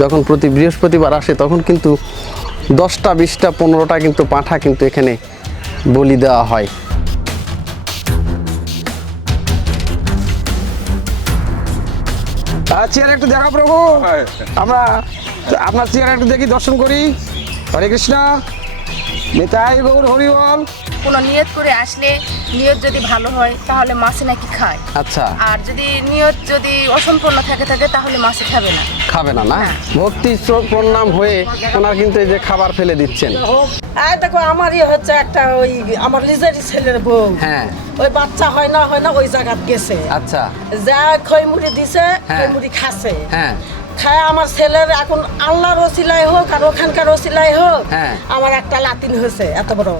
যখন প্রতি বৃহস্পতিবার আসে তখন কিন্তু 10টা 20টা 15টা কিন্তু পাঁঠা কিন্তু এখানে বলি দেওয়া হয়। চেয়ার একটু দেখা প্রভু, আমরা আপনার চেয়ার একটু দেখি, দর্শন করি। হরে কৃষ্ণ, নিতাই গৌর হরি বল। কোনো নিয়ত করে আসলে নিয়ত যদি ভালো হয় তাহলে মাছে নাকি খায়। আচ্ছা, আর যদি নিয়ত যদি অসম্পূর্ণ থাকে তাহলে মাছে খাবে না। খাবে না? না, ভক্তি প্রণাম হয়ে ওনার কিন্তু এই যে খাবার ফেলে দিচ্ছেন। দেখো আমারই হচ্ছে একটা ওই আমার নিজেরই ছেলের বউ, হ্যাঁ, ওই বাচ্চা হয় না ওই জায়গাত গেছে, আচ্ছা, যা খইমুড়ি দিছে হ্যাঁ। খইমুড়ি খাচ্ছে, হ্যাঁ, খায় আমার ছেলের এখন আল্লাহর ওসিলাই হোক আর ওখানকার ওসিলাই হোক, হ্যাঁ। আমার একটা লাতিন হয়েছে এত বড়।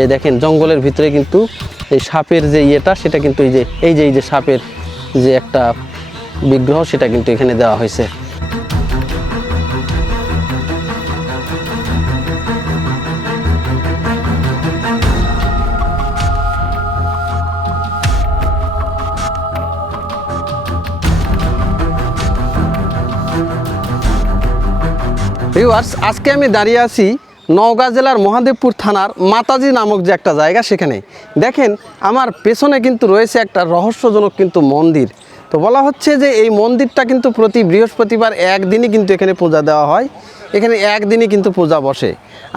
এই দেখেন জঙ্গলের ভিতরে কিন্তু এই সাপের যে ইয়েটা সেটা কিন্তু এই যে সাপের যে একটা বিগ্রহ সেটা কিন্তু এখানে দেওয়া হয়েছে। ভিউয়ার্স, আজকে আমি দাঁড়িয়ে আছি নওগাঁ জেলার মহাদেবপুর থানার মাতাজি নামক যে একটা জায়গা, সেখানে দেখেন আমার পেছনে কিন্তু রয়েছে একটা রহস্যজনক কিন্তু মন্দির। তো বলা হচ্ছে যে এই মন্দিরটা কিন্তু প্রতি বৃহস্পতিবার একদিনই কিন্তু এখানে পূজা দেওয়া হয়, এখানে একদিনই কিন্তু পূজা বসে।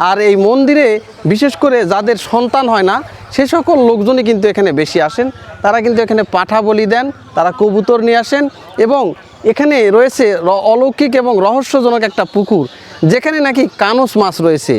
আর এই মন্দিরে বিশেষ করে যাদের সন্তান হয় না সে সকল লোকজনই কিন্তু এখানে বেশি আসেন, তারা কিন্তু এখানে পাঁঠা বলি দেন, তারা কবুতর নিয়ে আসেন। এবং এখানে রয়েছে অলৌকিক এবং রহস্যজনক একটা পুকুর, যেখানে নাকি কানস মাছ রয়েছে,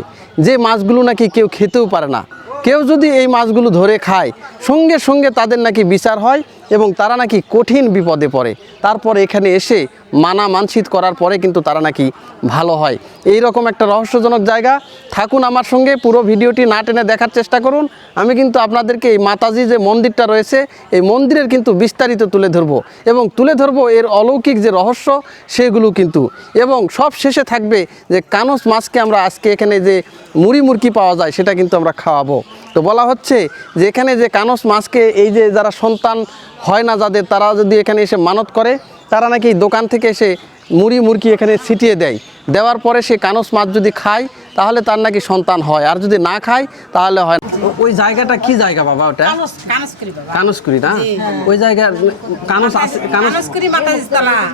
যে মাছগুলো নাকি কেউ খেতেও পারে না। কেউ যদি এই মাছগুলো ধরে খায় সঙ্গে সঙ্গে তাদের নাকি বিচার হয় এবং তারা নাকি কঠিন বিপদে পড়ে। তারপরে এখানে এসে মানা মানসিক করার পরে কিন্তু তারা নাকি ভালো হয়। এই রকম একটা রহস্যজনক জায়গা। থাকুন আমার সঙ্গে, পুরো ভিডিওটি না টেনে দেখার চেষ্টা করুন। আমি কিন্তু আপনাদেরকে এই মাতাজি যে মন্দিরটা রয়েছে এই মন্দিরের কিন্তু বিস্তারিত তুলে ধরবো এবং তুলে ধরবো এর অলৌকিক যে রহস্য সেগুলো কিন্তু। এবং সব শেষে থাকবে যে কানস মাছকে আমরা আজকে এখানে যে মুড়ি মুরকি পাওয়া যায় সেটা কিন্তু আমরা খাওয়াবো। তো বলা হচ্ছে যে এখানে যে কানস মাছকে এই যে যারা সন্তান হয় না যাদের, তারা যদি এখানে এসে মানত করে তারা নাকি দোকান থেকে এসে মুড়ি মুরকি এখানে ছিটিয়ে দেয়, দেওয়ার পরে সে কানস মাছ যদি খায় তাহলে তার নাকি সন্তান হয়, আর যদি না খায় তাহলে হয় না। ওই জায়গাটা কি জায়গা বাবা? ওটা কানসকুড়ি না? ওই জায়গা কানস আছে?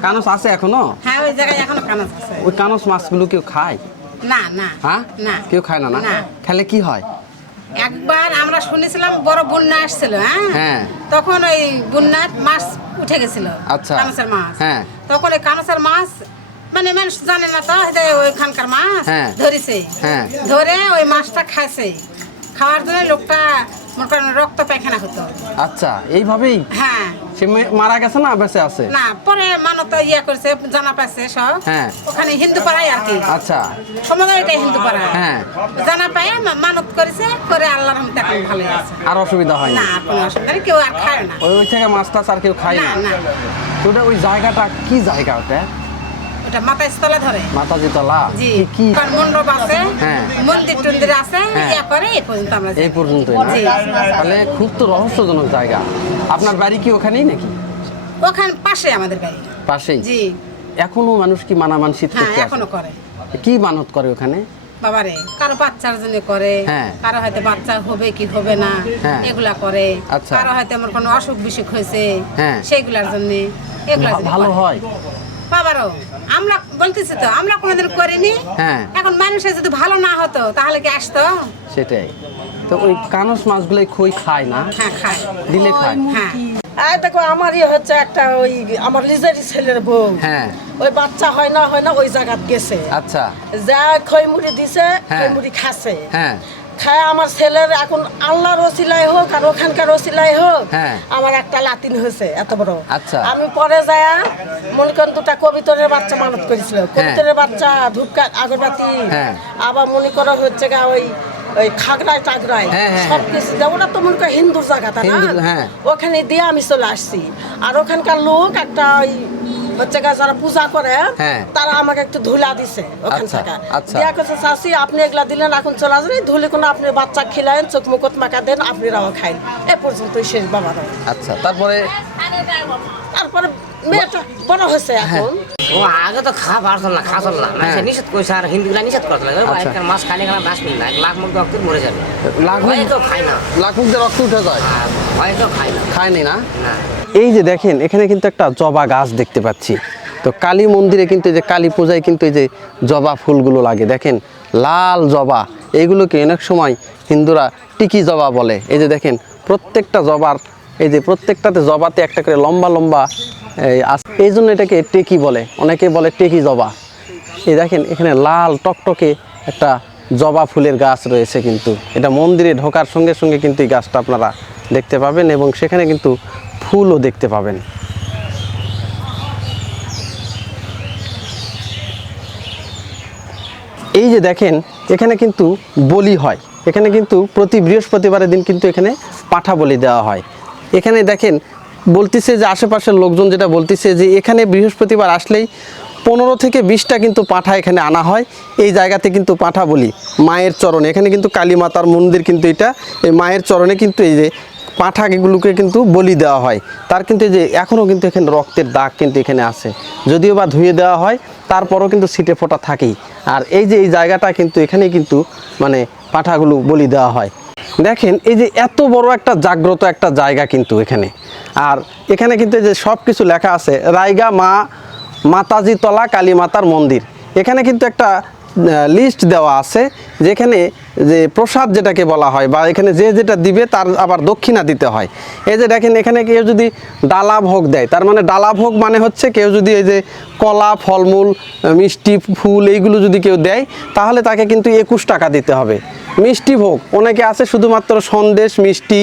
কানস আছে এখনো? হ্যাঁ, ওই জায়গায় এখনো কানস আছে। ওই কানস মাছগুলো কেউ খায়? না না হ্যাঁ, না, কেউ খায় না? না, না। খেলে কি হয়? একবার আমরা শুনেছিলাম বড় বন্যা আসছিল, হ্যাঁ, তখন ওই বন্যার মাছ উঠে গেছিল, আচ্ছা, কানসের মাছ। হ্যাঁ, তখন ওই কানসের মাছ মানে মানুষ জানে না তো, ওইখানকার মাছ হ্যাঁ, ধরেছে, হ্যাঁ, ধরে ওই মাছটা খাইছে। খাওয়ার জন্য লোকটা মনে করেন রক্ত পায়খানা হতো। আচ্ছা, এইভাবেই হ্যাঁ, সে মারা গেছে না বেঁচে আছে? না, পরে মানত ইয়া করছে, জানা পাইছে সব। হ্যাঁ, ওখানে হিন্দু পাড়ায় আর কি। আচ্ছা, সমুদায় এটা হিন্দু পাড়া। হ্যাঁ, জানা পায় মানত করেছে, করে আল্লাহর রহমতে এখন ভালো আছে। আর অসুবিধা হয় না? না, কোনো অসুবিধা নেই, কেউ আর খায় না। ওই থেকে মাছ টাছ আর কেউ খায় না? না, না। তো ওটা ওই জায়গাটা কি জায়গা? ওটা ওটা মাথায় স্থলে ধরে। মাতাজি তলা? জি, কি ওখানে মণ্ডপ আছে, হ্যাঁ, মন্দির টন্দির আছে, হ্যাঁ। ইয়া করে এই পর্যন্ত আমরা যাই। এই পর্যন্ত? জি। তাহলে খুব তো রহস্যজনক জায়গা। আপনার বাড়ি কি ওখানেই নাকি? ওখানে পাশে আমাদের বাড়ি। পাশেই? জি, এখনো মানুষ কি মানা মানসিক হ্যাঁ, করতে এখনো আসে? করে। কি মানত করে ওখানে? বাবারে, কারো বাচ্চার জন্য করে, হ্যাঁ। কারো হয়তো বাচ্চা হবে কি হবে না হ্যাঁ। এগুলা করে, আচ্ছা। কারো হয়তো আমার কোনো অসুখ বিসুখ হয়েছে হ্যাঁ। সেইগুলার জন্য এগুলা যদি ভালো করে। হয়? বাবারও আমরা বলতেছি তো, আমরা কোনোদিন করিনি। হ্যাঁ। এখন মানুষের যদি ভালো না হতো তাহলে কি আসতো? সেটাই তো। ওই কানস মাছগুলাই খই খায় না? হ্যাঁ, খায়। দিলে খায়? হ্যাঁ, দেখো আমারই হচ্ছে একটা ওই আমার নিজেরই ছেলের বউ, হ্যাঁ, ওই বাচ্চা হয় না ওই জায়গাত গেছে, আচ্ছা, যা খইমুড়ি দিছে হ্যাঁ। খইমুড়ি খাচ্ছে, হ্যাঁ, খায় আমার ছেলের এখন আল্লাহর ওসিলাই হোক আর ওখানকার ওসিলাই হোক, হ্যাঁ। আমার একটা লাতিন হয়েছে এত বড়। আচ্ছা। আমি পরে যায়া মনে করেন দুটা কবিতরের বাচ্চা মানত করেছিল, কবিতরের বাচ্চা ধূপকা আগরবাতি, হ্যাঁ। আবার মনে করো হচ্ছে গা ওই খাগড়ায় টাগড়ায় হ্যাঁ, হ্যাঁ, সব কিছু দেয়। ওটা তো মনে করেন হিন্দুর জায়গা, তাই না? হিন্দু, হ্যাঁ। ওখানে দিয়ে আমি চলে আসছি। আর ওখানকার লোক একটা ওই হচ্ছে গা যারা পূজা করে, হ্যাঁ। তারা আমাকে একটু ধুলা দিছে ওখান আচ্ছা, থেকে। আচ্ছা। দিয়া কাছে চাষি আপনি এগুলা দিলেন, এখন চলে আসেন, ধুলে কোনো আপনি বাচ্চা খিলায়েন, চোখ মুখত মাখা দেন, আপনারাও খাইন। এ পর্যন্তই শেষ বাবার। আচ্ছা। তারপরে তারপরে মেয়েটা বড় হয়েছে এখন। ও আগে তো খাওয়া পারতো না, খাওয়া চল না, মানে নিষেধ করেছে, আর হিন্দুগুলা নিষেধ করতে লাগে, একটা মাছ খাইলে গেলে বাঁচ মিল না, 1 লাখ মুখ রক্ত মরে যাবে, লাখ ভয়ে তো খাই না, লাখ মুখ দিয়ে রক্ত উঠে যায়, আর ভয়ে তো খাই না। খায়নি না। না এই যে দেখেন এখানে কিন্তু একটা জবা গাছ দেখতে পাচ্ছি। তো কালী মন্দিরে কিন্তু এই যে কালী পূজায় কিন্তু এই যে জবা ফুলগুলো লাগে, দেখেন লাল জবা, এইগুলোকে অনেক সময় হিন্দুরা টিকি জবা বলে। এই যে দেখেন প্রত্যেকটা জবার এই যে প্রত্যেকটাতে জবাতে একটা করে লম্বা লম্বা এই জন্য এটাকে টেকি বলে, অনেকে বলে টেকি জবা। এই দেখেন এখানে লাল টকটকে একটা জবা ফুলের গাছ রয়েছে, কিন্তু এটা মন্দিরে ঢোকার সঙ্গে সঙ্গে কিন্তু এই গাছটা আপনারা দেখতে পাবেন এবং সেখানে কিন্তু ফুলও দেখতে পাবেন। এই যে দেখেন এখানে কিন্তু বলি হয়, এখানে কিন্তু প্রতি বৃহস্পতিবারের দিন কিন্তু এখানে পাঠা বলি দেওয়া হয়। এখানে দেখেন বলতেছে যে আশেপাশের লোকজন যেটা বলতেছে যে এখানে বৃহস্পতিবার আসলেই 15 থেকে 20টা কিন্তু পাঠা এখানে আনা হয়। এই জায়গাতে কিন্তু পাঠা বলি মায়ের চরণে, এখানে কিন্তু কালী মাতার মন্দির, কিন্তু এটা এই মায়ের চরণে কিন্তু এই যে পাঠাগুলোকে কিন্তু বলি দেওয়া হয়। তার কিন্তু এই যে এখনও কিন্তু এখানে রক্তের দাগ কিন্তু এখানে আছে, যদিও বা ধুয়ে দেওয়া হয় তারপরও কিন্তু ছিটে ফোঁটা থাকেই। আর এই যে এই জায়গাটা কিন্তু এখানেই কিন্তু মানে পাঠাগুলো বলি দেওয়া হয়। দেখেন এই যে এত বড় একটা জাগ্রত একটা জায়গা কিন্তু এখানে, আর এখানে কিন্তু এই যে সব কিছু লেখা আছে, রায়গা মা মাতাজি তলা কালী মাতার মন্দির। এখানে কিন্তু একটা লিস্ট দেওয়া আছে যেখানে যে প্রসাদ যেটাকে বলা হয় বা এখানে যে যেটা দিবে তার আবার দক্ষিণা দিতে হয়। এই যে দেখেন এখানে কেউ যদি ডালা ভোগ দেয়, তার মানে ডালা ভোগ মানে হচ্ছে কেউ যদি এই যে কলা ফলমূল মিষ্টি ফুল এইগুলো যদি কেউ দেয় তাহলে তাকে কিন্তু 21 টাকা দিতে হবে। মিষ্টি ভোগ অনেকে আছে শুধুমাত্র সন্দেশ মিষ্টি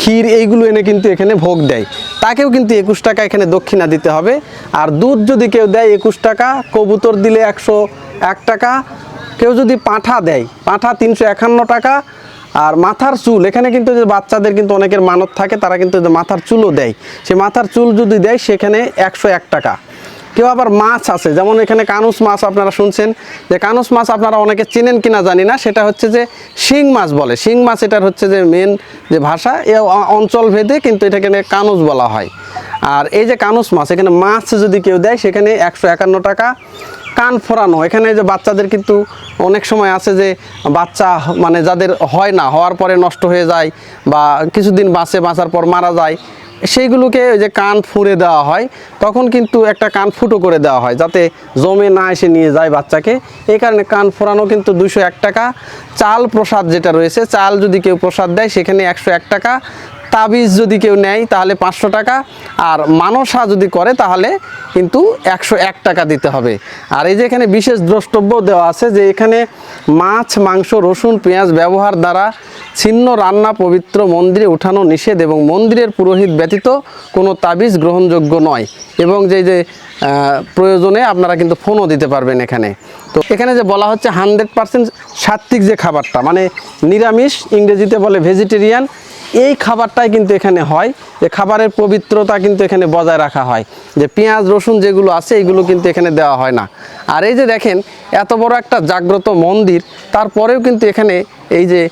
ক্ষীর এইগুলো এনে কিন্তু এখানে ভোগ দেয়, তাকেও কিন্তু 21 টাকা এখানে দক্ষিণা দিতে হবে। আর দুধ যদি কেউ দেয় 21 টাকা, কবুতর দিলে 101 টাকা, কেউ যদি পাঁঠা দেয় পাঁঠা 351 টাকা। আর মাথার চুল এখানে কিন্তু যে বাচ্চাদের কিন্তু অনেকের মানত থাকে, তারা কিন্তু মাথার চুলও দেয়, সে মাথার চুল যদি দেয় সেখানে 101 টাকা। কেউ আবার মাছ আছে, যেমন এখানে কানুস মাছ আপনারা শুনছেন, যে কানুস মাছ আপনারা অনেকে চেনেন কিনা জানি না, সেটা হচ্ছে যে শিং মাছ বলে, শিং মাছ এটার হচ্ছে যে মেন যে ভাষা, এ অঞ্চল ভেদে কিন্তু এটাকে কানুস বলা হয়। আর এই যে কানুস মাছ এখানে মাছ যদি কেউ দেয় সেখানে 151 টাকা। কান ফোরানো, এখানে যে বাচ্চাদের কিন্তু অনেক সময় আছে যে বাচ্চা মানে যাদের হয় না, হওয়ার পরে নষ্ট হয়ে যায় বা কিছুদিন বাঁচার পর মারা যায়, সেইগুলোকে যে কান ফুঁড়ে দেওয়া হয়, তখন কিন্তু একটা কান ফুটো করে দেওয়া হয় যাতে জমে না এসে নিয়ে যায় বাচ্চাকে, এই কারণে কান ফোরানো কিন্তু 201 টাকা। চাল প্রসাদ যেটা রয়েছে, চাল যদি কেউ প্রসাদ দেয় সেখানে 101 টাকা। তাবিজ যদি কেউ নেয় তাহলে 500 টাকা, আর মানসা যদি করে তাহলে কিন্তু 101 টাকা দিতে হবে। আর এই যে এখানে বিশেষ দ্রষ্টব্য দেওয়া আছে যে এখানে মাছ মাংস রসুন পেঁয়াজ ব্যবহার দ্বারা ছিন্ন রান্না পবিত্র, মন্দিরে উঠানো নিষেধ এবং মন্দিরের পুরোহিত ব্যতীত কোনো তাবিজ গ্রহণযোগ্য নয়, এবং যে প্রয়োজনে আপনারা কিন্তু ফোনও দিতে পারবেন এখানে। তো এখানে যে বলা হচ্ছে 100% সাত্ত্বিক যে খাবারটা, মানে নিরামিষ, ইংরেজিতে বলে ভেজিটেরিয়ান, এই খাবারটাই কিন্তু এখানে হয়, যে খাবারের পবিত্রতা কিন্তু এখানে বজায় রাখা হয়, যে পেঁয়াজ রসুন যেগুলো আছে এগুলো কিন্তু এখানে দেওয়া হয় না। আর এই যে দেখেন এত বড় একটা জাগ্রত মন্দির, তারপরেও কিন্তু এখানে এই যে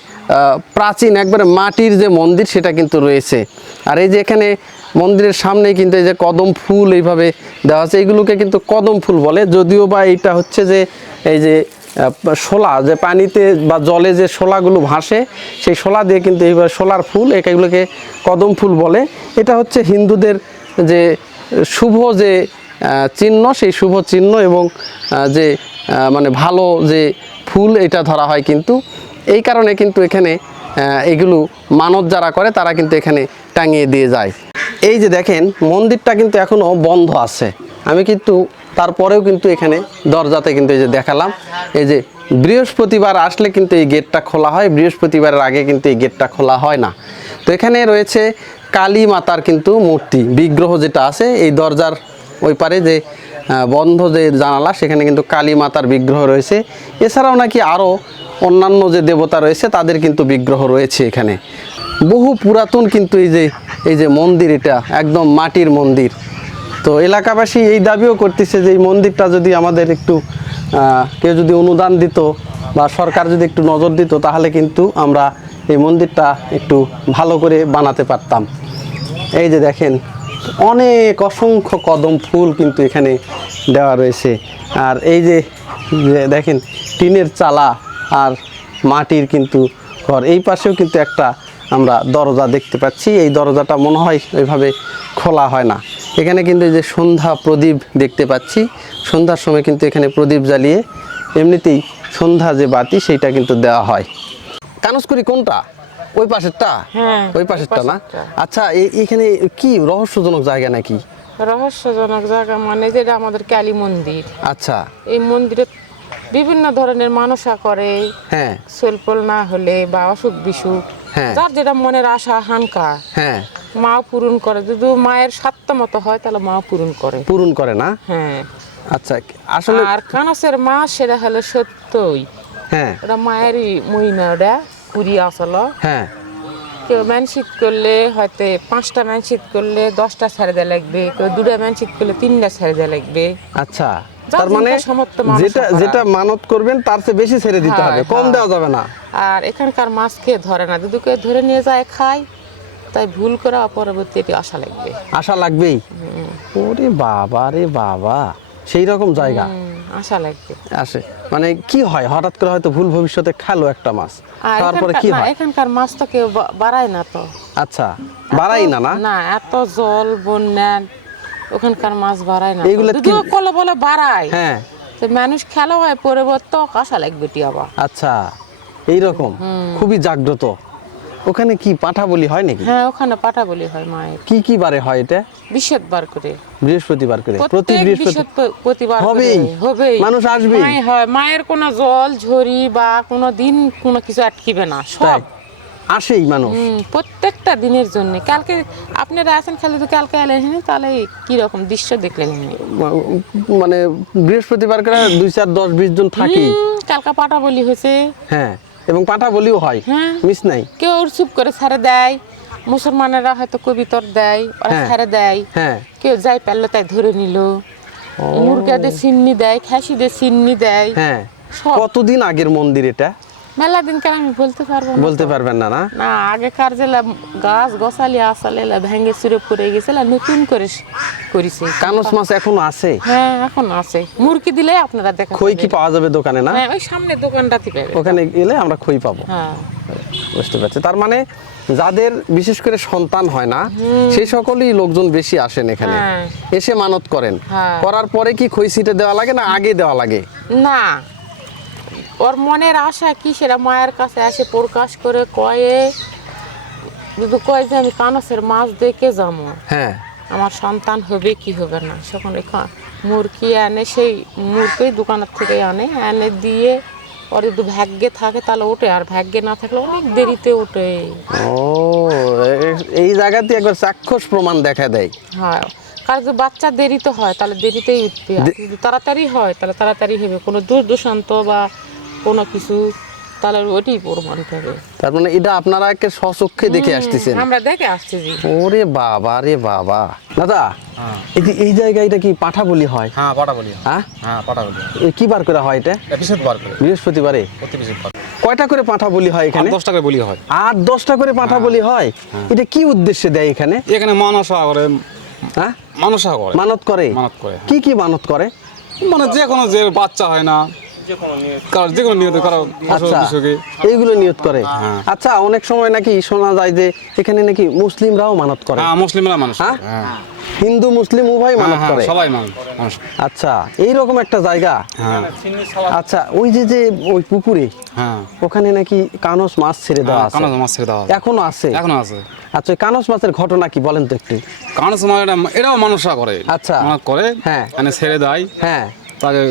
প্রাচীন একবারে মাটির যে মন্দির সেটা কিন্তু রয়েছে। আর এই যে এখানে মন্দিরের সামনেই কিন্তু এই যে কদম ফুল এইভাবে দেওয়া আছে, এইগুলোকে কিন্তু কদম ফুল বলে, যদিও বা এইটা হচ্ছে যে এই যে শোলা, যে পানিতে বা জলে যে শোলাগুলো ভাসে সেই শোলা দিয়ে কিন্তু এইভাবে শোলার ফুল, এগুলোকে কদম ফুল বলে। এটা হচ্ছে হিন্দুদের যে শুভ যে চিহ্ন, সেই শুভ চিহ্ন এবং যে মানে ভালো যে ফুল এটা ধরা হয় কিন্তু, এই কারণে কিন্তু এখানে এগুলো মানত যারা করে তারা কিন্তু এখানে টাঙিয়ে দিয়ে যায়। এই যে দেখেন মন্দিরটা কিন্তু এখনও বন্ধ আছে, আমি কিন্তু তারপরেও কিন্তু এখানে দরজাতে কিন্তু এই যে দেখালাম, এই যে বৃহস্পতিবার আসলে কিন্তু এই গেটটা খোলা হয়, বৃহস্পতিবারের আগে কিন্তু এই গেটটা খোলা হয় না। তো এখানে রয়েছে কালী মাতার কিন্তু মূর্তি বিগ্রহ যেটা আছে, এই দরজার ওই পারে যে বন্ধ যে জানালা সেখানে কিন্তু কালী মাতার বিগ্রহ রয়েছে। এছাড়াও নাকি আরও অন্যান্য যে দেবতা রয়েছে তাদের কিন্তু বিগ্রহ রয়েছে এখানে। বহু পুরাতন কিন্তু এই যে মন্দির, এটা একদম মাটির মন্দির। তো এলাকাবাসী এই দাবিও করতেছে যে এই মন্দিরটা যদি আমাদের একটু কেউ যদি অনুদান দিত বা সরকার যদি একটু নজর দিত তাহলে কিন্তু আমরা এই মন্দিরটা একটু ভালো করে বানাতে পারতাম। এই যে দেখেন অনেক অসংখ্য কদম ফুল কিন্তু এখানে দেওয়া রয়েছে। আর এই যে দেখেন টিনের চালা আর মাটির কিন্তু ঘর। এই পাশেও কিন্তু একটা আমরা দরজা দেখতে পাচ্ছি। এই দরজাটা মনে হয় ওইভাবে খোলা হয় না। এখানে কিন্তু এই যে সন্ধ্যা প্রদীপ দেখতে পাচ্ছি। সন্ধ্যার সময় কিন্তু এখানে প্রদীপ জ্বালিয়ে এমনিতেই সন্ধ্যা যে বাতি সেইটা কিন্তু দেওয়া হয়। কানসকুড়ি কোনটা? ওই পাশেরটা? হ্যাঁ, ওই পাশেরটা না? পাশেরটা। আচ্ছা, এইখানে কি রহস্যজনক জায়গা নাকি? রহস্যজনক জায়গা মানে যেটা আমাদের কালী মন্দির। আচ্ছা, এই মন্দিরে বিভিন্ন ধরনের মানসা করে, হ্যাঁ সলপল না হলে বা অসুখ বিসুখ, হ্যাঁ যার যেটা মনের আশা হানকা হ্যাঁ মা পূরণ করে। যদি মায়ের সাধ্য মতো হয় তাহলে মা পূরণ করে। পূরণ করে না? হ্যাঁ, আচ্ছা, আসলে আর কানসের মা সেটা হলো সত্যই, হ্যাঁ ওটা মায়েরই মহিমা। ওটা পুরি আসলো। হ্যাঁ কেউ মানসিক করলে হয়তো 5টা মানসিক করলে 10টা ছেড়ে দেওয়া লাগবে, কেউ 2টা মানসিক করলে 3টা ছেড়ে দেওয়া লাগবে। আচ্ছা, যার তার মানে যেটা সামর্থ্য মানুষ যেটা করা। যেটা মানত করবেন তার চেয়ে বেশি ছেড়ে দিতে হ্যাঁ, হবে, কম হ্যাঁ। দেওয়া যাবে না। আর এখানকার মাছ খেয়ে ধরে না, দুদুকে ধরে নিয়ে যায় খায়, তাই ভুল করে পরবর্তী এটি আশা লাগবে। আশা লাগবেই। ওরে বাবা রে বাবা, সেই রকম জায়গা আশা লাগবে। আসে মানে কি হয়, হঠাৎ করে হয়তো ভুল ভবিষ্যতে খালো একটা মাছ, আর তারপরে কি হয়? এখানকার মাছ তো কেউ বাড়ায় না তো। আচ্ছা, বাড়াই না না? না, এত জল বন্যা ওখানকার মাছ বাড়ায় না। এইগুলো কি- যদিও কলে বলে বাড়ায়, হ্যাঁ, তো মানুষ খেলা হয় পরিবর্তে আশা লাগবে টি আবার। আচ্ছা, এইরকম খুবই জাগ্রত। ওখানে কি পাঠা বলি হয় নাকি? হ্যাঁ, ওখানে পাঠা বলি হয় মায়ের কি কি বারে হয় এটা? বৃহস্পতিবার করে। বৃহস্পতিবার করে, প্রতি প্রত্যেক বৃহস্পতি প্রতিবার হবেই? হবেই, মানুষ আসবেই? হয়। মায়ের কোনো জল ঝরি বা কোনো দিন কোনো কিছু আটকিবে না, তাই সব আসেই মানুষ? প্রত্যেকটা দিনের জন্য। কালকে আপনারা আছেন, খালি তো কালকে এলেন তাহলে কি রকম দৃশ্য দেখলেন? মানে বৃহস্পতিবার করে 2, 4, 10, 20 জন থাকি। কালকা পাটা বলি হয়েছে। হ্যাঁ, এবং পাঠা বলিও হয়, হ্যাঁ। মিস নাই। কেউ চুপ করে ছেড়ে দেয়, মুসলমানেরা হয়তো কবিতর দেয়, ওরা হ্যাঁ। ছেড়ে দেয়। হ্যাঁ, কেউ যাই পারলো তাই ধরে নিল, মুরগাদের চিন্নি দেয়, খাসিদের চিন্নি দেয়। হ্যাঁ। সব। কতদিন আগের মন্দির এটা? মেলা দিন কেন আমি বলতে পারবো না। বলতে পারবেন না না? না, আগেকার জেলা গাছ গছালি আসালে ভেঙে চুরে পড়ে গেছিল, নতুন করে করেছে। কানস মাছ এখনো আছে? হ্যাঁ, এখন আছে। মুরগি দিলে আপনারা দেখা খই কি পাবেন। পাওয়া যাবে দোকানে না? হ্যাঁ, ওই সামনে দোকানটাতে পাবে। ওখানে গেলে আমরা খই পাবো। হ্যাঁ, বুঝতে পারছি। তার মানে যাদের বিশেষ করে সন্তান হয় না সেই সকলেই লোকজন বেশি আসেন এখানে, হ্যাঁ। এসে মানত করেন। হ্যাঁ। করার পরে কি খই ছিটে দেওয়া লাগে না আগে দেওয়া লাগে? না, ওর মনের আশা কি সেটা মায়ের কাছে এসে প্রকাশ করে কয়ে, শুধু কয় যে আমি কানসের মাছ দেখে যাবো, হ্যাঁ, আমার সন্তান হবে কি হবে না। তখন মুরগি আনে, সেই মুরগি দোকানের থেকে এনে দিয়ে ওর যদি ভাগ্যে থাকে তাহলে ওঠে, আর ভাগ্যে না থাকলে অনেক দেরিতে ওঠে। ও, এই জায়গাতে একবার চাক্ষুষ প্রমাণ দেখা দেয়। হয়, কারণ যদি বাচ্চা দেরিতে হয় তাহলে দেরিতেই উঠবে, আর যদি তাড়াতাড়ি হয় তাহলে তাড়াতাড়ি হবে। কোনো দুর্দশান্ত বা কোনো কিছু তাহলে ওইটাই প্রমাণ পাবে। তার মানে এটা আপনারা একে স্বচক্ষে দেখে আসতেছেন? আমরা দেখে আসছি জি। ওরে বাবা রে বাবা। দাদা, এই জায়গায় এটা কি পাঠা বলি হয়? হ্যাঁ, পাটা বলি। হ্যাঁ, হ্যাঁ, পাটা বলি। এই কি বার করে হয় এটা? বৃহস্পতিবার করে, বৃহস্পতিবারে? প্রতি বৃহস্পতিবার। কয়টা করে পাঠা বলি হয় এখানে? 10 টাকা বলি হয়। 8-10টা করে পাঠা বলি হয়? এটা কি উদ্দেশ্যে দেয় এখানে? এখানে মানসা করে, হ্যাঁ, মানসা করে, মানত করে? মানত করে, হ্যাঁ। কি কি মানত করে? মানে যে কোনো যে বাচ্চা হয় না, কারো যে কোনো নিয়ত কারো আচ্ছা, অসুখে। এইগুলো নিয়ত করে। আচ্ছা, অনেক সময় নাকি শোনা যায় যে এখানে নাকি মুসলিমরাও মানত করে। হ্যাঁ, মুসলিমরা মানুষ। হ্যাঁ? হ্যাঁ, হিন্দু মুসলিম উভয় মানত হ্যাঁ, করে। সবাই মানুষ। আচ্ছা, এইরকম একটা জায়গা। হ্যাঁ, আচ্ছা, ওই যে ওই পুকুরে হ্যাঁ, ওখানে নাকি কানস মাছ ছেড়ে দেওয়া আছে, কানস মাছ ছেড়ে দেওয়া আছে। এখনো আছে? এখনো আছে। আচ্ছা, ওই কানস মাছের ঘটনা কি বলেন তো একটু? কানস মাছ এটাও মানুষরা করে। আচ্ছা। মানত করে, হ্যাঁ। এখানে ছেড়ে দেয়, হ্যাঁ তাকে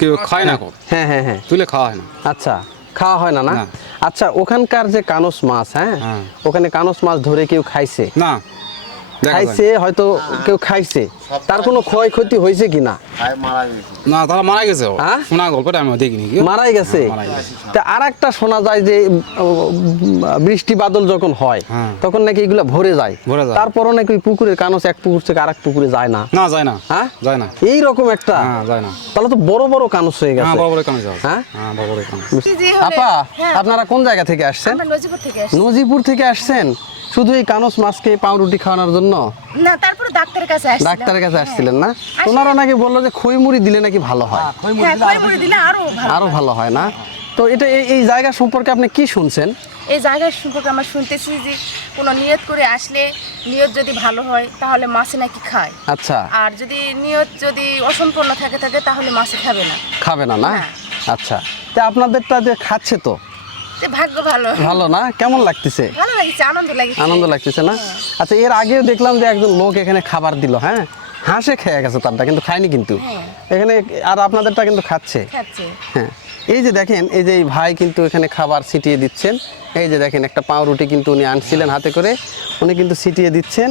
কেউ খায় না, হ্যাঁ হ্যাঁ হ্যাঁ। তুলে খাওয়া হয় না। আচ্ছা, খাওয়া হয় না না? না। আচ্ছা, ওখানকার যে কানস মাছ, হ্যাঁ, হ্যাঁ। ওখানে কানস মাছ ধরে কেউ খাইছে? না, দেখা যায় খাইছে, হয়তো কেউ খাইছে, তার কোনো ক্ষয়ক্ষতি হয়েছে কি না? না, তারা মারা গেছে। হ্যাঁ? শোনা গল্পটা আমি দেখিনি। মারাই গেছে? মারা গেছে। তা আর একটা শোনা যায় যে বৃষ্টি বাদল যখন হয় হ্যাঁ। তখন নাকি এগুলো ভরে যায়, ভরে যায়। তারপরও নাকি ওই পুকুরের কানস এক পুকুর থেকে আরেক পুকুরে যায় না? না, যায় না। হ্যাঁ, যায় না। এইরকম একটা? হ্যাঁ, যায় না। তাহলে তো বড় বড় কানস হয়ে হ্যাঁ, গেছে। বড় বড় কানস আছে। হ্যাঁ? হ্যাঁ, বড় বড় কানস। আপা, আপনারা কোন জায়গা থেকে আসছেন? আমরা নজিপুর থেকে আসছি। নজিপুর থেকে আসছেন? শুধু এই কানস মাছকে পাউরুটি খাওয়ানোর জন্য? না, তারপরে ডাক্তারের কাছে আসছিলাম। ডাক্তারের কাছে আসছিলেন না? ওনারা নাকি বললো যে খইমুড়ি দিলে নাকি ভালো হয়, হ্যাঁ, খইমুড়ি দিলে আরো ভালো হয় না? তো এটা এই জায়গা সম্পর্কে আপনি কি শুনছেন? এই জায়গার সম্পর্কে আমরা শুনতেছি যে কোনো নিয়ত করে আসলে নিয়ত যদি ভালো হয় তাহলে মাছে নাকি খায়। আচ্ছা, আর যদি নিয়ত যদি অসম্পূর্ণ থাকে তাহলে মাছে খাবে না। খাবে না? না, না। আচ্ছা। তা আপনাদেরটা যে খাচ্ছে তো যে ভাগ্য ভালো। ভালো না? কেমন লাগতেছে? ভালো লাগছে, আনন্দ লাগছে। আনন্দ লাগতেছে না? আচ্ছা, এর আগেও দেখলাম যে একজন লোক এখানে খাবার দিল, হ্যাঁ, হাঁসে খেয়ে গেছে, তারটা কিন্তু খায়নি কিন্তু এখানে, আর আপনাদেরটা কিন্তু খাচ্ছে। হ্যাঁ, এই যে দেখেন, এই যে এই ভাই কিন্তু এখানে খাবার ছিটিয়ে দিচ্ছেন। এই যে দেখেন, একটা পাউরুটি কিন্তু উনি আনছিলেন হাতে করে, উনি কিন্তু ছিটিয়ে দিচ্ছেন।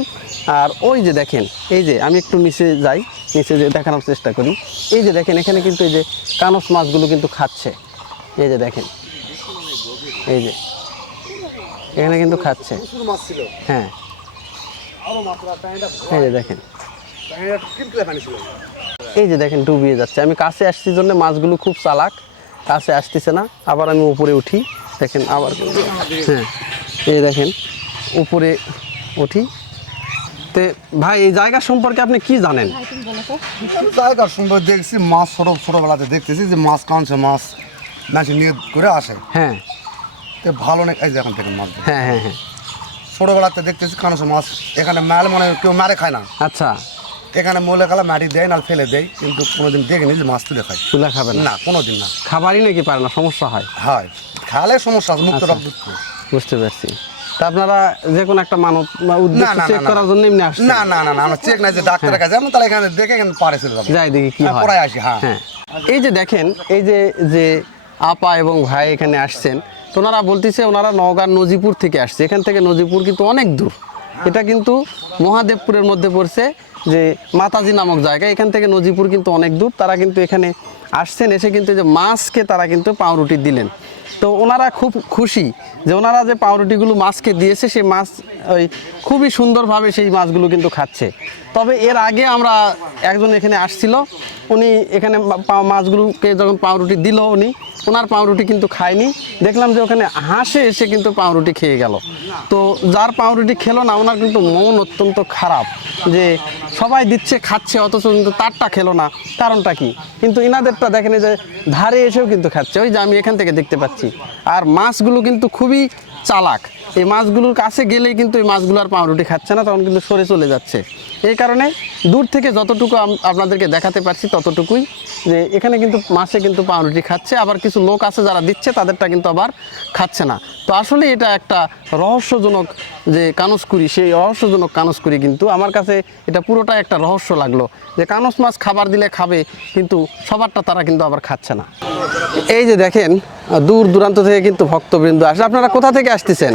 আর ওই যে দেখেন, এই যে আমি একটু নিচে যাই, নিচে যে দেখানোর চেষ্টা করি। এই যে দেখেন, এখানে কিন্তু এই যে কানস মাছগুলো কিন্তু খাচ্ছে। এই যে দেখেন, এই যে এখানে কিন্তু খাচ্ছে। হ্যাঁ, এই যে দেখেন, এই যে দেখেন ডুবিয়ে যাচ্ছে। আমি কাছে আসছি জন্য মাছগুলো খুব চালাক, কাছে আসতেছে না। আবার আমি উপরে উঠি, দেখেন আবার, হ্যাঁ, এই দেখেন উপরে উঠি। তো ভাই, এই জায়গা সম্পর্কে আপনি কি জানেন? জায়গার সম্পর্কে দেখছি মাছ ছোটবেলাতে দেখতেছি যে মাছ কাঁচে মাছ নাচি নিয়ে করে আসে। হ্যাঁ, তো ভালো নেই, এই যে এখান থেকে মাছ হ্যাঁ, হ্যাঁ, হ্যাঁ, ছোটবেলাতে দেখতেছি কাঁচে মাছ এখানে মেল মানে কেউ মারে খায় না। আচ্ছা, এখানে মলে খালা মাটি দেয় না ফেলে দেয়, কিন্তু কোনোদিন দেখিনি যে মাছ তুলে খায়। তুলা খাবেন না, কোনোদিন না। খাবারই নাকি পারে না, সমস্যা হয়? হয়, খালে সমস্যা আছে, মুক্ত রক্ত। বুঝতে পারছি। তা আপনারা যে কোনো একটা মানব উদ্দেশ্য চেক করার জন্য এমনি আসছেন? না না না না, আমরা চেক নাই যে ডাক্তারের কাছে, আমরা তাহলে এখানে দেখে এখানে পারে চলে যাবো, যাই দেখি কি হয়। পড়ায় আসি। হ্যাঁ, হ্যাঁ, এই যে দেখেন, এই যে যে আপা এবং ভাই এখানে আসছেন, তো ওনারা বলতেছে ওনারা নওগাঁর নজিপুর থেকে আসছে। এখান থেকে নজিপুর কিন্তু অনেক দূর, এটা কিন্তু মহাদেবপুরের মধ্যে পড়ছে, যে মাতাজি নামক জায়গা। এখান থেকে নজিপুর কিন্তু অনেক দূর। তারা কিন্তু এখানে আসছেন, এসে কিন্তু যে মাছকে তারা কিন্তু পাউরুটি দিলেন। তো ওনারা খুব খুশি যে ওনারা যে পাউরুটিগুলো মাছকে দিয়েছে, সেই মাছ ওই খুবই সুন্দরভাবে সেই মাছগুলো কিন্তু খাচ্ছে। তবে এর আগে আমরা একজন এখানে আসছিল, উনি এখানে মাছগুলোকে যখন পাউরুটি দিল, ওনার পাউরুটি কিন্তু খায়নি। দেখলাম যে ওখানে হাঁসে এসে কিন্তু পাউরুটি খেয়ে গেল। তো যার পাউরুটি খেলো না, ওনার কিন্তু মন অত্যন্ত খারাপ যে সবাই দিচ্ছে খাচ্ছে, অথচ কিন্তু তারটা খেলো না, কারণটা কি? কিন্তু ইনাদেরটা দেখেন যে ধারে এসেও কিন্তু খাচ্ছে, ওই যে আমি এখান থেকে দেখতে পাচ্ছি। আর মাছগুলো কিন্তু খুবই চালাক, এই মাছগুলোর কাছে গেলেই কিন্তু এই মাছগুলো আর পাউরুটি খাচ্ছে না, তখন কিন্তু সরে চলে যাচ্ছে। এই কারণে দূর থেকে যতটুকু আপনাদেরকে দেখাতে পারছি ততটুকুই, যে এখানে কিন্তু মাছে কিন্তু পাউরুটি খাচ্ছে, আবার কিছু লোক আছে যারা দিচ্ছে তাদেরটা কিন্তু আবার খাচ্ছে না। তো আসলে এটা একটা রহস্যজনক যে কানসকুড়ি, সেই রহস্যজনক কানসকুড়ি কিন্তু আমার কাছে এটা পুরোটাই একটা রহস্য লাগলো, যে কানস মাছ খাবার দিলে খাবে, কিন্তু সবারটা তারা কিন্তু আবার খাচ্ছে না। এই যে দেখেন, দূর দূরান্ত থেকে কিন্তু ভক্তবৃন্দ আসে। আপনারা কোথা থেকে আসতেছেন?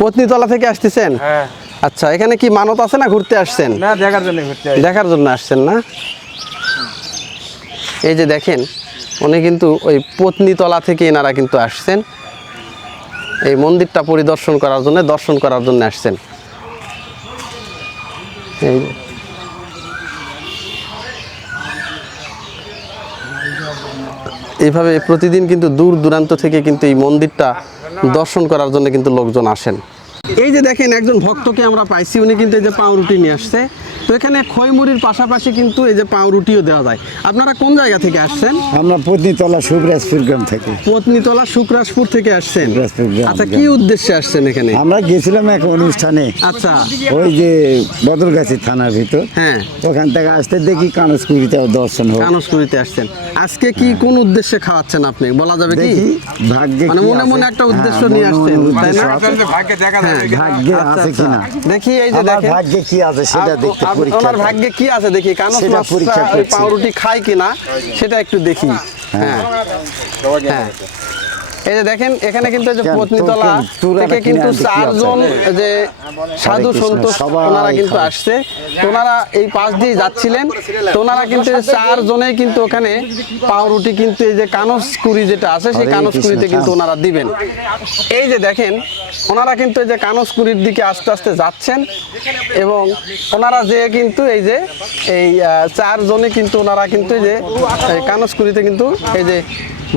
পত্নীতলা থেকে আসতেছেন? আচ্ছা, এখানে কি মানত আছে না ঘুরতে আসছেন? না, দেখার জন্য দেখার জন্য আসছেন না? এই যে দেখেন, উনি কিন্তু ওই পত্নীতলা থেকে এনারা কিন্তু আসছেন, এই মন্দিরটা পরিদর্শন করার জন্য, দর্শন করার জন্য আসছেন। এই যে এইভাবে প্রতিদিন কিন্তু দূর দূরান্ত থেকে কিন্তু এই মন্দিরটা দর্শন করার জন্য কিন্তু লোকজন আসেন। এই যে দেখেন, একজন ভক্তকে আমরা পাইছি, উনি কিন্তু এই যে পাউরুটি নিয়ে আসছে। তো এখানে খইমুড়ির পাশাপাশি কিন্তু এই যে পাউরুটিও দেওয়া যায়। আপনারা কোন জায়গা থেকে আসছেন? আমরা পত্নীতলা শুকরাজপুর গ্রাম থেকে। পত্নীতলা শুকরাজপুর থেকে আসছেন? শুকরাজপুর গ্রাম। আচ্ছা, কি উদ্দেশ্যে আসছেন এখানে? আমরা গেছিলাম এক অনুষ্ঠানে, আচ্ছা, ওই যে বদলগাছি থানার ভিতর, হ্যাঁ, ওখান থেকে আসতে দেখি কানসকুড়িতে দর্শন হোক। কানসকুড়িতে আসছেন। আজকে কি কোন উদ্দেশ্যে খাওয়াচ্ছেন আপনি, বলা যাবে কি? দেখি ভাগ্যে মানে কি মনে আছে। মনে একটা উদ্দেশ্য হ্যাঁ, নিয়ে মনে আসছেন, মনে তাই না? উদ্দেশ্য আছে। ভাগ্যে দেখা হ্যাঁ, ভাগ্যে আচ্ছা, আছে আচ্ছা। কিনা দেখি, এই যে আমার দেখেন ভাগ্যে কি আছে সেটা দেখতে পরীক্ষা ওনার করি। ভাগ্যে কি আছে দেখি, কানস সেটা মাছটা পরীক্ষা ওই করছি। পাউরুটি খায় কিনা সেটা একটু দেখি। হ্যাঁ, হ্যাঁ, এই যে দেখেন, এখানে কিন্তু এই যে কেন, পত্নীতলা তোরা থেকে কিনে কিন্তু আনতে কি আছে? 4 জন যে সাধু কৃষ্ণ, সন্ত সবাই ওনারা কিন্তু খায়। আসছে। তো ওনারা এই পাশ দিয়ে যাচ্ছিলেন, তো ওনারা কিন্তু 4 জনেই কিন্তু ওখানে পাউরুটি কিন্তু এই যে কানসকুড়ি যেটা আছে, সেই হরে কানসকুড়িতে কৃষ্ণ, কিন্তু ওনারা দিবেন। এই যে দেখেন, ওনারা কিন্তু এই যে কানসকুড়ির দিকে আস্তে আস্তে যাচ্ছেন এবং ওনারা যে কিন্তু এই যে এই 4 জনে কিন্তু ওনারা কিন্তু এই যে এই কানসকুড়িতে কিন্তু এই যে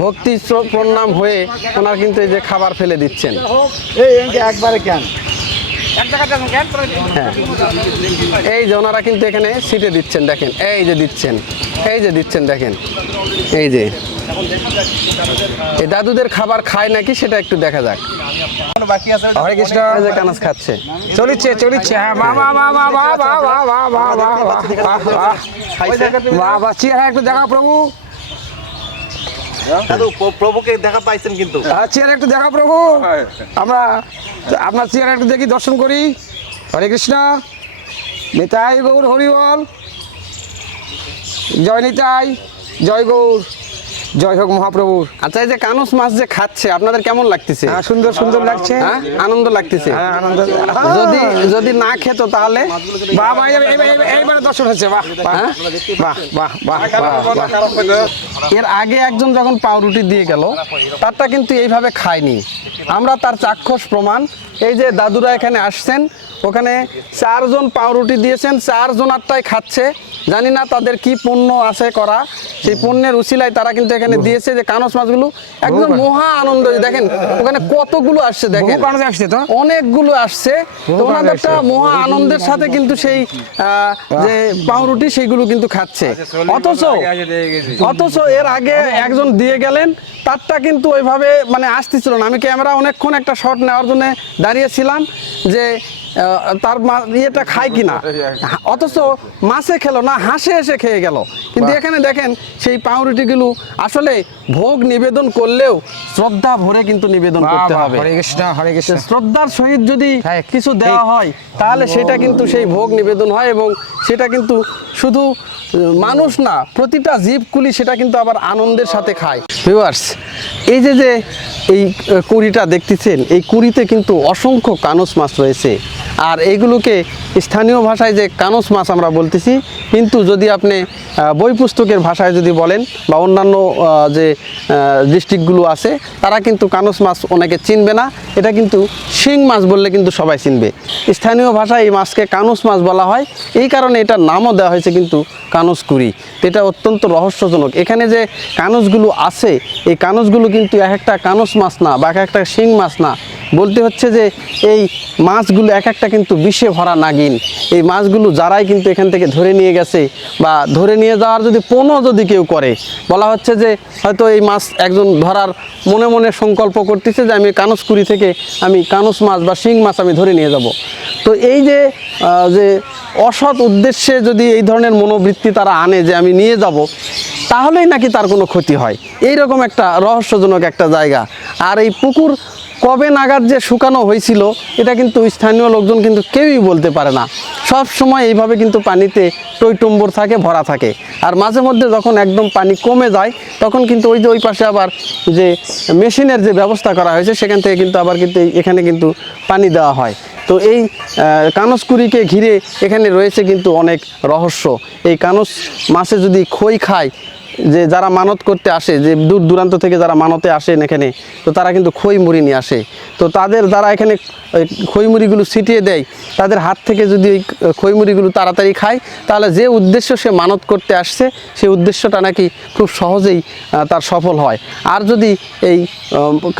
ভক্তি প্রণাম হয়ে ওনারা কিন্তু এই যে খাবার ফেলে দিচ্ছেন। একবারে কেন হ্যাঁ, এই যে ওনারা কিন্তু এখানে সিটে দিচ্ছেন, দেখেন এই যে দিচ্ছেন, এই যে দিচ্ছেন, দেখেন এই যে এই দাদুদের খাবার খায় নাকি সেটা একটু দেখা যাক। হরে কৃষ্ণ। এই যে কানস খাচ্ছে, চলিচ্ছে হ্যাঁ, বাহ বাহ বাহ বাহ বাহ বাহ বাহ বাহ বাহ বাহ বাহ বাহ, চেহারা একটু দেখা প্রভু, প্রভুকে দেখা পাইছেন কিন্তু। চেহারা একটু দেখা প্রভু, আমরা আপনার চেহারা একটু দেখি, দর্শন করি। হরে কৃষ্ণ, নিতাই গৌর হরি বল, জয় নিতাই, জয় গৌর, জয় হোক মহাপ্রভুর। আচ্ছা, এই যে কানস মাছ যে খাচ্ছে আপনাদের কেমন লাগতেছে? হ্যাঁ, সুন্দর সুন্দর লাগছে, হ্যাঁ, আনন্দ লাগতেছে। হ্যাঁ, আনন্দ। যদি যদি না খেত তাহলে বাহ বাহ, এইবারে দর্শন হচ্ছে, বাহ বাহ হ্যাঁ? বাহ বাহ বাহ বাহ। এর আগে একজন যখন পাউরুটি দিয়ে গেল তারটা কিন্তু এইভাবে খায়নি, আমরা তার চাক্ষুষ প্রমাণ। এই যে দাদুরা এখানে আসছেন, ওখানে 4 জন পাউরুটি দিয়েছেন, 4 জনারটাই খাচ্ছে। জানি না তাদের কি পণ্য আছে করা, সেই পণ্যের উছিলায় তারা কিন্তু এখানে দিয়েছে যে কানস মাছগুলো একদম মহা আনন্দ। দেখেন ওখানে কতগুলো আসছে, দেখেন কানস আসছে তো, অনেকগুলো আসছে। তো ওনাদেরটা মহা আনন্দের সাথে কিন্তু সেই যে পাউরুটি সেইগুলো কিন্তু খাচ্ছে। অথচ এর আগে একজন দিয়ে গেলেন, তারটা কিন্তু ওইভাবে মানে আসতেছিল না। আমি ক্যামেরা অনেকক্ষণ একটা শট নেওয়ার জন্য দাঁড়িয়েছিলাম যে তার ইয়েটা খায় কিনা, অথচ মাছে খেলো না, হাঁসে এসে খেয়ে গেল। কিন্তু এখানে দেখেন সেই পাউরুটিগুলো আসলে ভোগ নিবেদন করলেও শ্রদ্ধা ভরে কিন্তু নিবেদন করতে হবে। হরে কৃষ্ণ, হরে কৃষ্ণ। শ্রদ্ধার সহিত যদি কিছু দেওয়া হয় তাহলে সেটা কিন্তু সেই ভোগ নিবেদন হয় এবং সেটা কিন্তু শুধু মানুষ না, প্রতিটা জীবকুলি সেটা কিন্তু আবার আনন্দের সাথে খায়। ভিউয়ার্স, এই যে যে এই কুড়িটা দেখতেছেন, এই কুড়িতে কিন্তু অসংখ্য কানস মাছ রয়েছে। আর এইগুলোকে স্থানীয় ভাষায় যে কানস মাছ আমরা বলতেছি, কিন্তু যদি আপনি বই পুস্তকের ভাষায় যদি বলেন বা অন্যান্য যে ডিস্ট্রিক্টগুলো আছে তারা কিন্তু কানস মাছ অনেকে চিনবে না, এটা কিন্তু শিং মাছ বললে কিন্তু সবাই চিনবে। স্থানীয় ভাষায় এই মাছকে কানস মাছ বলা হয়, এই কারণে এটার নামও দেওয়া হয়েছে কিন্তু কানস কুড়ি। এটা অত্যন্ত রহস্যজনক। এখানে যে কানসগুলো আছে এই কানসগুলো কিন্তু এক একটা কানস মাছ না বা এক একটা শিং মাছ না, বলতে হচ্ছে যে এই মাছগুলো এক একটা কিন্তু বিষে ভরা নাগিন। এই মাছগুলো যারাই কিন্তু এখান থেকে ধরে নিয়ে গেছে বা ধরে নিয়ে যাওয়ার যদি পণ্য যদি কেউ করে, বলা হচ্ছে যে হয়তো এই মাছ একজন ধরার মনে মনে সংকল্প করতেছে যে আমি কানসকুড়ি থেকে আমি কানস মাছ বা শিং মাছ আমি ধরে নিয়ে যাব। তো এই যে যে অসৎ উদ্দেশ্যে যদি এই ধরনের মনোবৃত্তি তারা আনে যে আমি নিয়ে যাব, তাহলেই নাকি তার কোনো ক্ষতি হয়। এই রকম একটা রহস্যজনক একটা জায়গা। আর এই পুকুর কবে নাগাদ যে শুকানো হয়েছিল এটা কিন্তু স্থানীয় লোকজন কিন্তু কেউই বলতে পারে না। সব সময় এইভাবে কিন্তু পানিতে টইটম্বর থাকে, ভরা থাকে। আর মাঝে মধ্যে যখন একদম পানি কমে যায় তখন কিন্তু ওই যে ওই পাশে আবার যে মেশিনের যে ব্যবস্থা করা হয়েছে সেখান থেকে কিন্তু আবার কিন্তু এখানে কিন্তু পানি দেওয়া হয়। তো এই কানসকুড়িকে ঘিরে এখানে রয়েছে কিন্তু অনেক রহস্য। এই কানস মাছে যদি খই খায়, যে যারা মানত করতে আসে, যে দূর দূরান্ত থেকে যারা মানতে আসেন এখানে, তো তারা কিন্তু খই মুড়ি নিয়ে আসে। তো তাদের যারা এখানে খই মুড়িগুলো ছিটিয়ে দেয়, তাদের হাত থেকে যদি ওই খই মুড়িগুলো তাড়াতাড়ি খায়, তাহলে যে উদ্দেশ্য সে মানত করতে আসছে সেই উদ্দেশ্যটা নাকি খুব সহজেই তার সফল হয়। আর যদি এই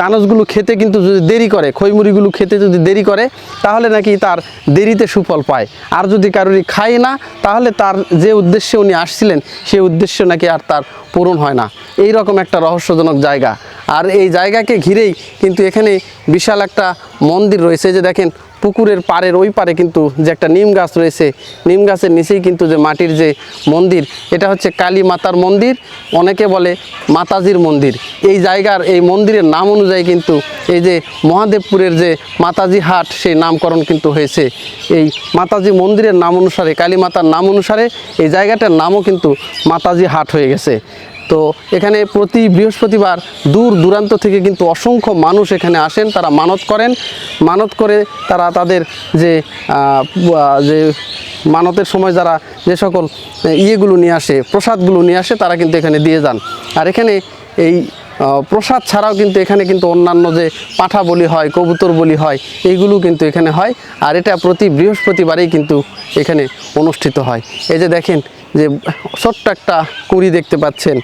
কানসগুলো খেতে কিন্তু যদি দেরি করে, খই মুড়িগুলো খেতে যদি দেরি করে, তাহলে নাকি তার দেরিতে সুফল পায়। আর যদি কারোরই খায় না, তাহলে তার যে উদ্দেশ্যে উনি আসছিলেন সেই উদ্দেশ্য নাকি আর তার পূরণ হয় না। এই রকম একটা রহস্যজনক জায়গা। আর এই জায়গাকে ঘিরেই কিন্তু এখানে বিশাল একটা মন্দির রয়েছে। যে দেখেন পুকুরের পাড়ের ওই পারে কিন্তু যে একটা নিম গাছ রয়েছে, নিম গাছের নিচেই কিন্তু যে মাটির যে মন্দির, এটা হচ্ছে কালী মাতার মন্দির, অনেকে বলে মাতাজির মন্দির। এই জায়গার এই মন্দিরের নাম অনুযায়ী কিন্তু এই যে মহাদেবপুরের যে মাতাজি হাট সেই নামকরণ কিন্তু হয়েছে। এই মাতাজি মন্দিরের নাম অনুসারে, কালী মাতার নাম অনুসারে এই জায়গাটার নামও কিন্তু মাতাজি হাট হয়ে গেছে। তো এখানে প্রতি বৃহস্পতিবার দূর দূরান্ত থেকে কিন্তু অসংখ্য মানুষ এখানে আসেন, তারা মানত করেন। মানত করে তারা তাদের যে যে মানতের সময় যারা যে সকল ইয়েগুলো নিয়ে আসে, প্রসাদগুলো নিয়ে আসে, তারা কিন্তু এখানে দিয়ে যান। আর এখানে এই প্রসাদ ছাড়াও কিন্তু এখানে কিন্তু অন্যান্য যে পাঠা বলি হয়, কবুতর বলি হয়, এইগুলো কিন্তু এখানে হয়। আর এটা প্রতি বৃহস্পতিবারেই কিন্তু এখানে অনুষ্ঠিত হয়। এই যে দেখেন যে ছোট্ট একটা কুড়ি দেখতে পাচ্ছেন,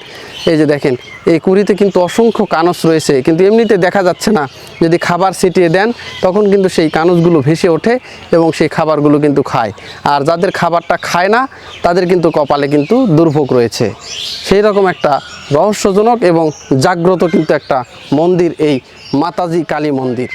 এই যে দেখেন এই কুড়িতে কিন্তু অসংখ্য কানস রয়েছে, কিন্তু এমনিতে দেখা যাচ্ছে না। যদি খাবার ছিটিয়ে দেন তখন কিন্তু সেই কানসগুলো ভেসে ওঠে এবং সেই খাবারগুলো কিন্তু খায়। আর যাদের খাবারটা খায় না তাদের কিন্তু কপালে কিন্তু দুর্ভোগ রয়েছে। সেই রকম একটা রহস্যজনক এবং জাগ্রত কিন্তু একটা মন্দির এই মাতাজি কালী মন্দির।